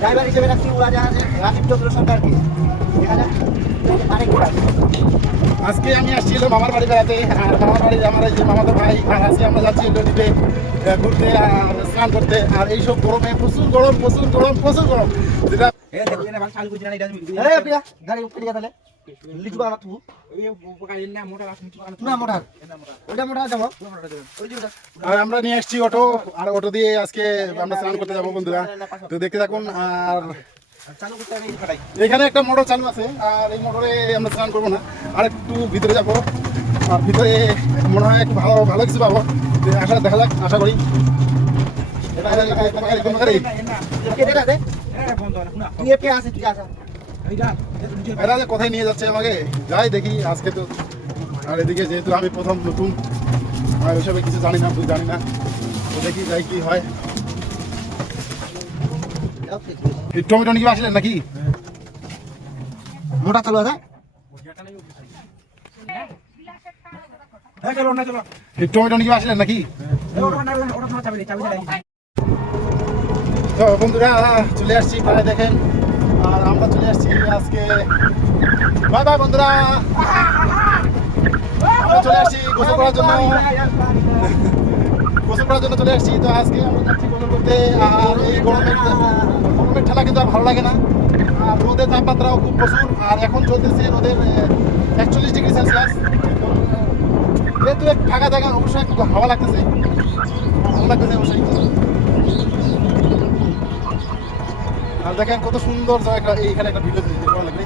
Driver হিসেবে রাখছি উড়াজাহাজে রাজীব চন্দ্র সরকারকে। আজকে আমি আসছিলাম মামার বাড়ি বেড়াতে, আর মামার বাড়ি আমার এই যে মামাতো ভাই আর আজকে আমরা যাচ্ছি নদীতে ঘুরতে আর স্নান করতে। আর এইসব গরমে প্রচুর গরম প্রচুর গরম প্রচুর গরম, যেটা গাড়ি উঠে গেলে লিচু বাবা তু আর আমরা নিয়ে আসছি অটো, আর অটো দিয়ে আজকে আমরা স্নান করতে যাবো বন্ধুরা, তো দেখতে থাকুন। আর এখানে একটা মোটর চালু আছে, আর এই মোটরে আমরা স্নান করবো না, আর একটু ভিতরে যাবো। আর ভিতরে মনে হয় একটু ভালো ভালো কিছু পাবো, আশা দেখা যাক, আশা করি। এরা যে কোথায় নিয়ে যাচ্ছে আমাকে, যাই দেখি আজকে তো। আর এদিকে যেহেতু আমি প্রথম নতুন, আর ওইসবে কিছু জানি না, জানি না, তো দেখি যাই কি হয়। টমেটো নিয়ে আসলেন নাকি? মোটা চালু আছে, টমেটো নিয়ে আসলেন নাকি? তো বন্ধুরা চলে আসছি প্রায়, দেখেন। আর আমরা চলে আসছি আজকে, বাই বাই বন্ধুরা, আমরা চলে আসছি গোসল করার জন্য, গোসল করার জন্য চলে আসছি। তো আজকে আমরা যাচ্ছি গোসল করতে। আর এই গরমের ঠেলা কিন্তু আর ভালো লাগে না, আর রোদের তাপমাত্রাও খুব প্রচুর। আর এখন চলতেছে রোদের 41 ডিগ্রি সেলসিয়াস। যেহেতু এক ফাঁকা জায়গা, অবশ্যই একটু হাওয়া লাগতেছে, ভালো লাগতেছে অবশ্যই। আর দেখেন কত সুন্দর জায়গা, এইখানে একটা ভিডিও করা লাগবে।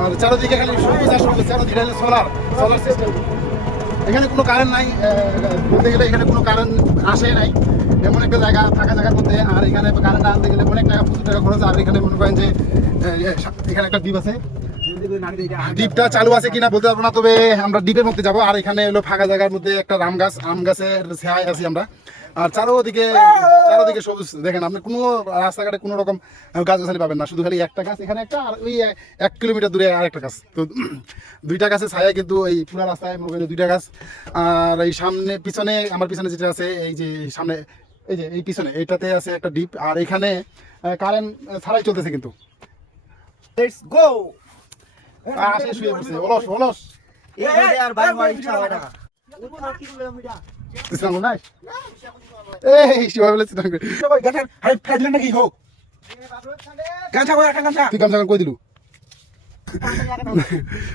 আর চারদিকে খালি সবুজ আর সবুজ, চারদিকে সোলার সোলার সিস্টেম। এখানে কোনো কারেন্ট নাই, বলতে গেলে এখানে কোনো কারেন্ট আসে নাই, এমন একটা জায়গা, ফাঁকা জায়গার মধ্যে। আর এখানে কারেন্ট আনতে গেলে অনেক টাকা, প্রচুর টাকা খরচ। আর এখানে মনে করেন যে এখানে একটা দ্বীপ আছে, দ্বীপটা চালু আছে কিনা বলতে পারবো না, তবে আমরা দ্বীপের মধ্যে যাবো। আর এখানে হলো ফাঁকা জায়গার মধ্যে একটা আম গাছের ছায়ায় আছি আমরা। আর চারোদিকে সবুজ, দেখেন আপনি কোনো রাস্তাঘাটে কোনো রকম গাছগাছালি পাবেন না, শুধু খালি একটা গাছ এখানে একটা, আর ওই 1 কিলোমিটার দূরে আর একটা গাছ। তো দুইটা গাছের ছায়া, কিন্তু এই পুরো রাস্তায় মনে করেন দুইটা গাছ। আর এই সামনে পিছনে, আমার পিছনে যেটা আছে, এই যে সামনে, এই যে এই পিছনে এইটাতে আছে একটা দ্বীপ। আর এখানে কারেন্ট ছাড়াই চলতেছে কিন্তু। Let's go. আসে শুয়ে পড়ছে, অলস অলস। আর বাড়ি বাড়ি ইচ্ছা হয় না। ইসলাম নাই এই শিবাই বলে চিন্তা করে সবাই গাছের হাই ফেললেন নাকি হোক গাছা কই একটা গাছা তুই গামছা কই দিলু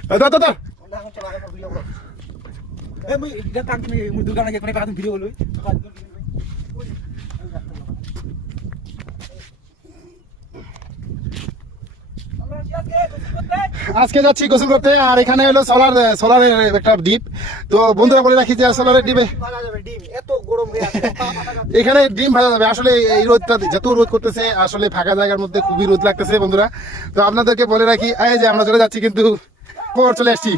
দাদা দাদা এ মুই এটা কাম কি মুই দুর্গা নাকি কোনে পাকাম ভিডিও বলই আজকে যাচ্ছি গোসল করতে। আর এখানে হলো সোলারের একটা ডিপ। তো বন্ধুরা বলে রাখি যে সোলারের ডিপে এখানে ডিম ভাজা যাবে। আসলে এই রোদটা যত রোদ করতেছে, আসলে ফাঁকা জায়গার মধ্যে খুবই রোদ লাগতেছে বন্ধুরা। তো আপনাদেরকে বলে রাখি, এই যে আমরা চলে যাচ্ছি, কিন্তু চলে আসছি।